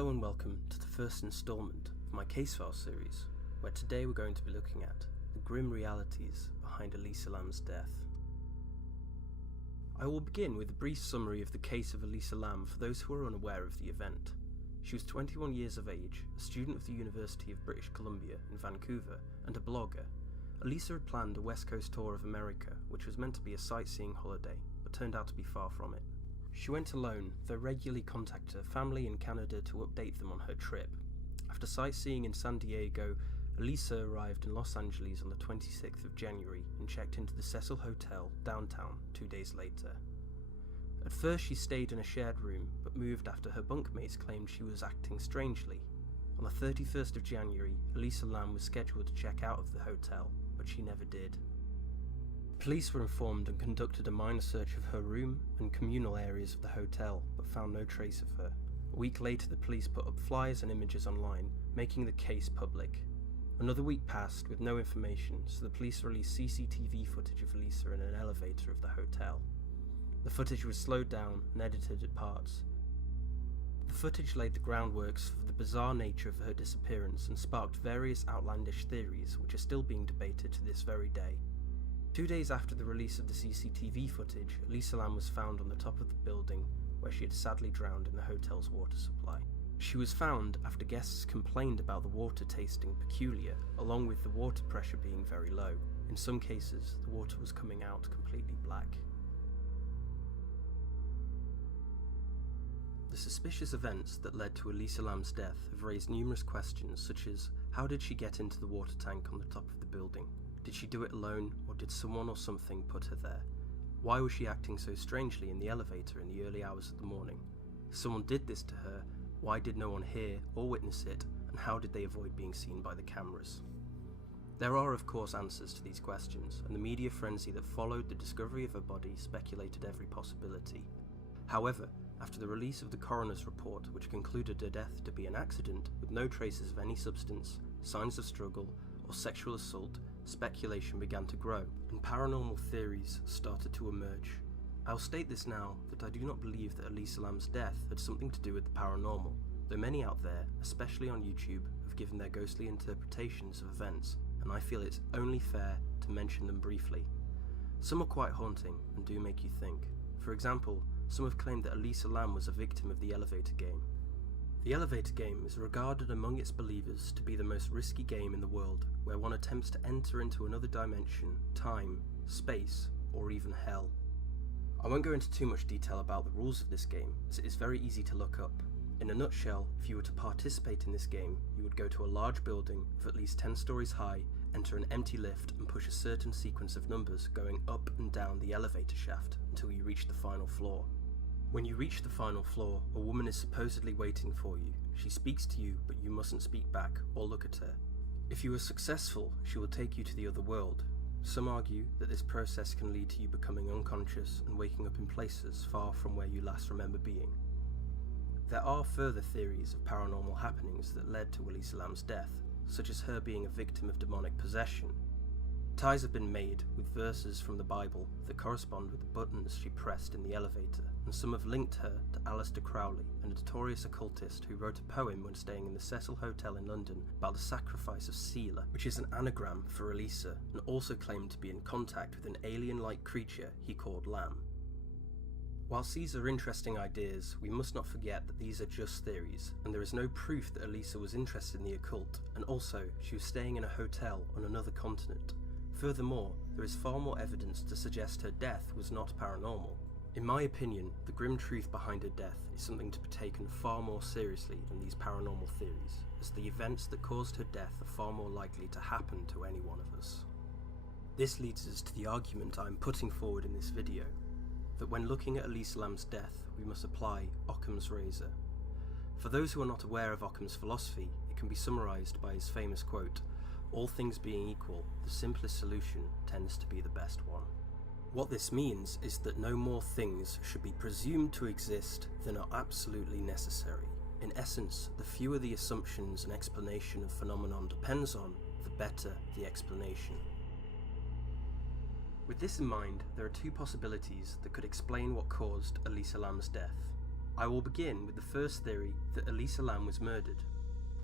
Hello and welcome to the first instalment of my case file series, where today we're going to be looking at the grim realities behind Elisa Lam's death. I will begin with a brief summary of the case of Elisa Lam for those who are unaware of the event. She was 21 years of age, a student of the University of British Columbia in Vancouver, and a blogger. Elisa had planned a West Coast tour of America, which was meant to be a sightseeing holiday, but turned out to be far from it. She went alone, though regularly contacted her family in Canada to update them on her trip. After sightseeing in San Diego, Elisa arrived in Los Angeles on the 26th of January and checked into the Cecil Hotel downtown 2 days later. At first she stayed in a shared room, but moved after her bunkmates claimed she was acting strangely. On the 31st of January, Elisa Lam was scheduled to check out of the hotel, but she never did. Police were informed and conducted a minor search of her room and communal areas of the hotel, but found no trace of her. A week later, the police put up flyers and images online, making the case public. Another week passed with no information, so the police released CCTV footage of Elisa in an elevator of the hotel. The footage was slowed down and edited at parts. The footage laid the groundworks for the bizarre nature of her disappearance and sparked various outlandish theories which are still being debated to this very day. 2 days after the release of the CCTV footage, Elisa Lam was found on the top of the building where she had sadly drowned in the hotel's water supply. She was found after guests complained about the water tasting peculiar, along with the water pressure being very low. In some cases, the water was coming out completely black. The suspicious events that led to Elisa Lam's death have raised numerous questions, such as how did she get into the water tank on the top of the building? Did she do it alone, or did someone or something put her there? Why was she acting so strangely in the elevator in the early hours of the morning? If someone did this to her, why did no one hear or witness it, and how did they avoid being seen by the cameras? There are of course answers to these questions, and the media frenzy that followed the discovery of her body speculated every possibility. However, after the release of the coroner's report, which concluded her death to be an accident with no traces of any substance, signs of struggle, or sexual assault, speculation began to grow, and paranormal theories started to emerge. I'll state this now that I do not believe that Elisa Lam's death had something to do with the paranormal, though many out there, especially on YouTube, have given their ghostly interpretations of events, and I feel it's only fair to mention them briefly. Some are quite haunting and do make you think. For example, some have claimed that Elisa Lam was a victim of the elevator game. The elevator game is regarded among its believers to be the most risky game in the world, where one attempts to enter into another dimension, time, space, or even hell. I won't go into too much detail about the rules of this game, as it is very easy to look up. In a nutshell, if you were to participate in this game, you would go to a large building of at least 10 stories high, enter an empty lift and push a certain sequence of numbers going up and down the elevator shaft until you reach the final floor. When you reach the final floor, a woman is supposedly waiting for you. She speaks to you, but you mustn't speak back or look at her. If you are successful, she will take you to the other world. Some argue that this process can lead to you becoming unconscious and waking up in places far from where you last remember being. There are further theories of paranormal happenings that led to Elisa Lam's death, such as her being a victim of demonic possession. Ties have been made with verses from the Bible that correspond with the buttons she pressed in the elevator, and some have linked her to Aleister Crowley, a notorious occultist who wrote a poem when staying in the Cecil Hotel in London about the sacrifice of Selah, which is an anagram for Elisa, and also claimed to be in contact with an alien-like creature he called Lam. Whilst these are interesting ideas, we must not forget that these are just theories, and there is no proof that Elisa was interested in the occult, and also she was staying in a hotel on another continent. Furthermore, there is far more evidence to suggest her death was not paranormal. In my opinion, the grim truth behind her death is something to be taken far more seriously than these paranormal theories, as the events that caused her death are far more likely to happen to any one of us. This leads us to the argument I am putting forward in this video, that when looking at Elisa Lam's death, we must apply Occam's razor. For those who are not aware of Occam's philosophy, it can be summarised by his famous quote, "All things being equal, the simplest solution tends to be the best one." What this means is that no more things should be presumed to exist than are absolutely necessary. In essence, the fewer the assumptions an explanation of phenomenon depends on, the better the explanation. With this in mind, there are two possibilities that could explain what caused Elisa Lam's death. I will begin with the first theory that Elisa Lam was murdered.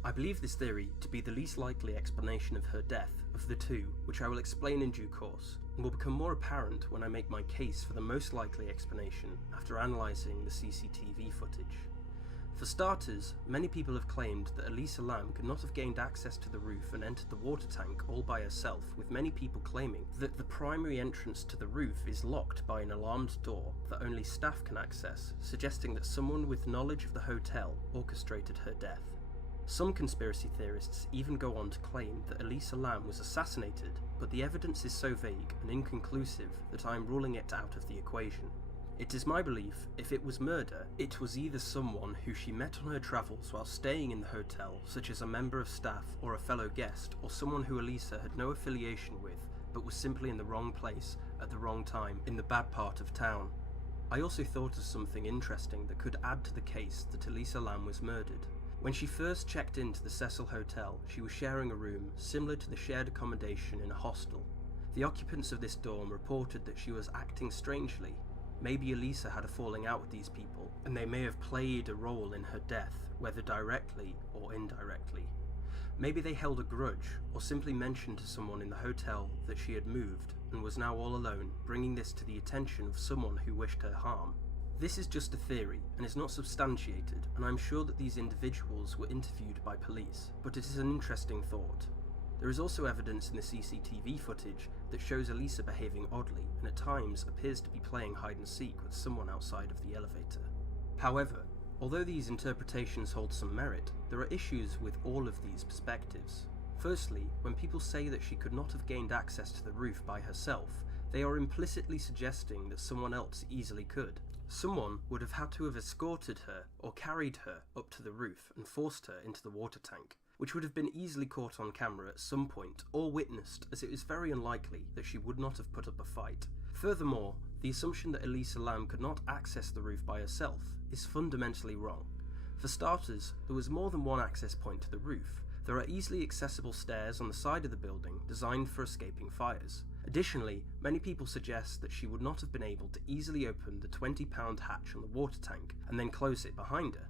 I believe this theory to be the least likely explanation of her death of the two, which I will explain in due course, and will become more apparent when I make my case for the most likely explanation after analysing the CCTV footage. For starters, many people have claimed that Elisa Lam could not have gained access to the roof and entered the water tank all by herself, with many people claiming that the primary entrance to the roof is locked by an alarmed door that only staff can access, suggesting that someone with knowledge of the hotel orchestrated her death. Some conspiracy theorists even go on to claim that Elisa Lam was assassinated, but the evidence is so vague and inconclusive that I am ruling it out of the equation. It is my belief, if it was murder, it was either someone who she met on her travels while staying in the hotel, such as a member of staff or a fellow guest, or someone who Elisa had no affiliation with, but was simply in the wrong place at the wrong time in the bad part of town. I also thought of something interesting that could add to the case that Elisa Lam was murdered. When she first checked into the Cecil Hotel, she was sharing a room similar to the shared accommodation in a hostel. The occupants of this dorm reported that she was acting strangely. Maybe Elisa had a falling out with these people, and they may have played a role in her death, whether directly or indirectly. Maybe they held a grudge, or simply mentioned to someone in the hotel that she had moved, and was now all alone, bringing this to the attention of someone who wished her harm. This is just a theory, and is not substantiated, and I am sure that these individuals were interviewed by police, but it is an interesting thought. There is also evidence in the CCTV footage that shows Elisa behaving oddly, and at times appears to be playing hide and seek with someone outside of the elevator. However, although these interpretations hold some merit, there are issues with all of these perspectives. Firstly, when people say that she could not have gained access to the roof by herself, they are implicitly suggesting that someone else easily could. Someone would have had to have escorted her or carried her up to the roof and forced her into the water tank, which would have been easily caught on camera at some point or witnessed, as it is very unlikely that she would not have put up a fight. Furthermore, the assumption that Elisa Lam could not access the roof by herself is fundamentally wrong. For starters, there was more than one access point to the roof. There are easily accessible stairs on the side of the building designed for escaping fires. Additionally, many people suggest that she would not have been able to easily open the 20-pound hatch on the water tank and then close it behind her.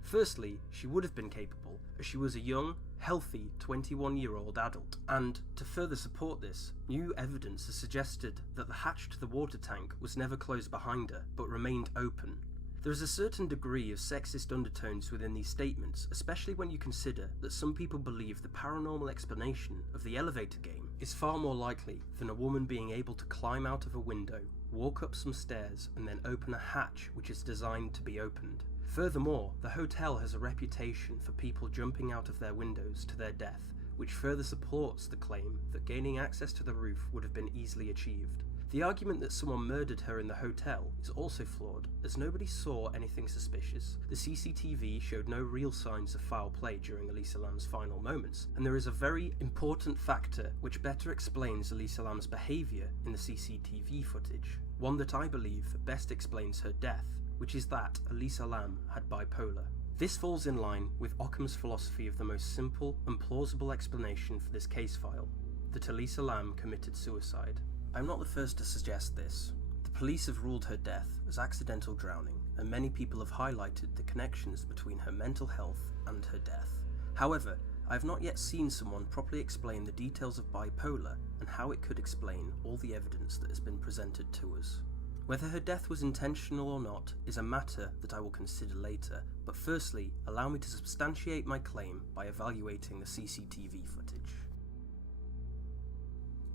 Firstly, she would have been capable, as she was a young, healthy 21-year-old adult, and, to further support this, new evidence has suggested that the hatch to the water tank was never closed behind her, but remained open. There is a certain degree of sexist undertones within these statements, especially when you consider that some people believe the paranormal explanation of the elevator game is far more likely than a woman being able to climb out of a window, walk up some stairs, and then open a hatch which is designed to be opened. Furthermore, the hotel has a reputation for people jumping out of their windows to their death, which further supports the claim that gaining access to the roof would have been easily achieved. The argument that someone murdered her in the hotel is also flawed, as nobody saw anything suspicious. The CCTV showed no real signs of foul play during Elisa Lam's final moments, and there is a very important factor which better explains Elisa Lam's behaviour in the CCTV footage, one that I believe best explains her death, which is that Elisa Lam had bipolar. This falls in line with Occam's philosophy of the most simple and plausible explanation for this case file, that Elisa Lam committed suicide. I'm not the first to suggest this. The police have ruled her death as accidental drowning, and many people have highlighted the connections between her mental health and her death. However, I have not yet seen someone properly explain the details of bipolar and how it could explain all the evidence that has been presented to us. Whether her death was intentional or not is a matter that I will consider later, but firstly, allow me to substantiate my claim by evaluating the CCTV footage.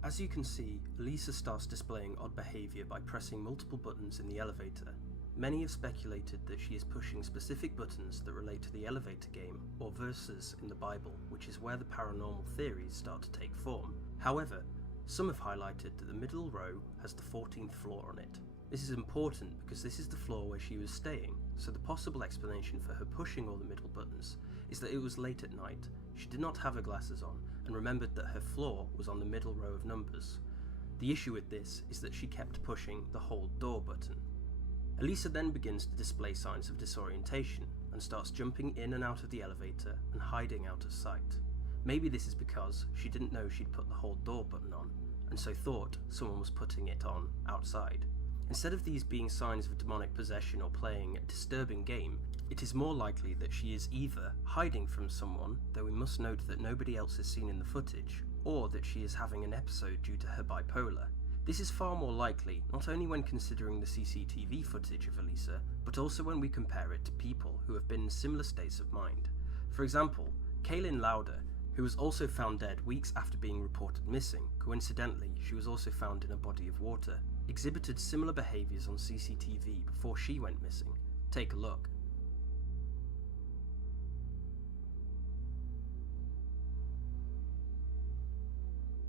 As you can see, Elisa starts displaying odd behaviour by pressing multiple buttons in the elevator. Many have speculated that she is pushing specific buttons that relate to the elevator game or verses in the Bible, which is where the paranormal theories start to take form. However, some have highlighted that the middle row has the 14th floor on it. This is important because this is the floor where she was staying, so the possible explanation for her pushing all the middle buttons is that it was late at night, she did not have her glasses on, and remembered that her floor was on the middle row of numbers. The issue with this is that she kept pushing the hold door button. Elisa then begins to display signs of disorientation and starts jumping in and out of the elevator and hiding out of sight. Maybe this is because she didn't know she'd put the hold door button on, and so thought someone was putting it on outside. Instead of these being signs of demonic possession or playing a disturbing game, it is more likely that she is either hiding from someone, though we must note that nobody else is seen in the footage, or that she is having an episode due to her bipolar. This is far more likely, not only when considering the CCTV footage of Elisa, but also when we compare it to people who have been in similar states of mind. For example, Kaylin Lauder, who was also found dead weeks after being reported missing, coincidentally she was also found in a body of water, exhibited similar behaviours on CCTV before she went missing. Take a look.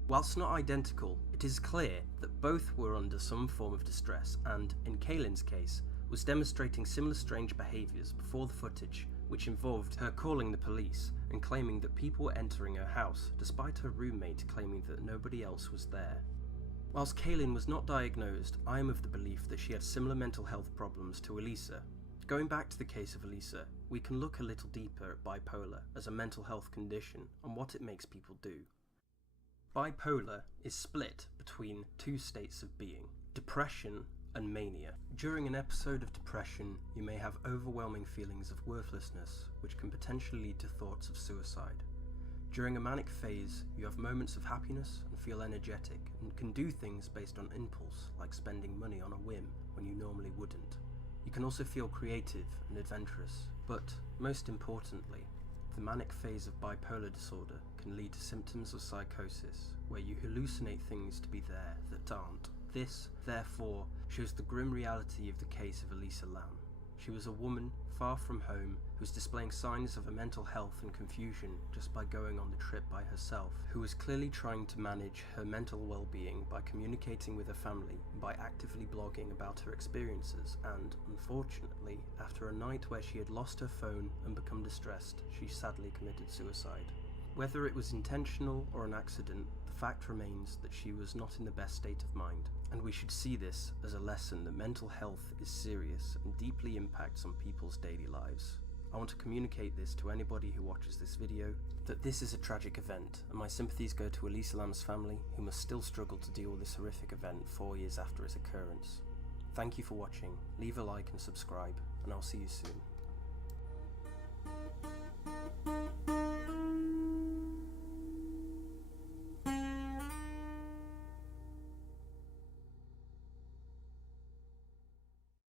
Whilst not identical, it is clear that both were under some form of distress and, in Kaylin's case, was demonstrating similar strange behaviours before the footage, which involved her calling the police and claiming that people were entering her house, despite her roommate claiming that nobody else was there. Whilst Kaylin was not diagnosed, I am of the belief that she had similar mental health problems to Elisa. Going back to the case of Elisa, we can look a little deeper at bipolar as a mental health condition and what it makes people do. Bipolar is split between two states of being, depression and mania. During an episode of depression, you may have overwhelming feelings of worthlessness, which can potentially lead to thoughts of suicide. During a manic phase, you have moments of happiness and feel energetic, and can do things based on impulse, like spending money on a whim when you normally wouldn't. You can also feel creative and adventurous, but most importantly, the manic phase of bipolar disorder can lead to symptoms of psychosis, where you hallucinate things to be there that aren't. This, therefore, shows the grim reality of the case of Elisa Lam. She was a woman far from home who was displaying signs of a mental health and confusion just by going on the trip by herself, who was clearly trying to manage her mental well-being by communicating with her family and by actively blogging about her experiences, and, unfortunately, after a night where she had lost her phone and become distressed, she sadly committed suicide. Whether it was intentional or an accident, the fact remains that she was not in the best state of mind, and we should see this as a lesson that mental health is serious and deeply impacts on people's daily lives. I want to communicate this to anybody who watches this video, that this is a tragic event, and my sympathies go to Elisa Lam's family, who must still struggle to deal with this horrific event 4 years after its occurrence. Thank you for watching, leave a like and subscribe, and I'll see you soon.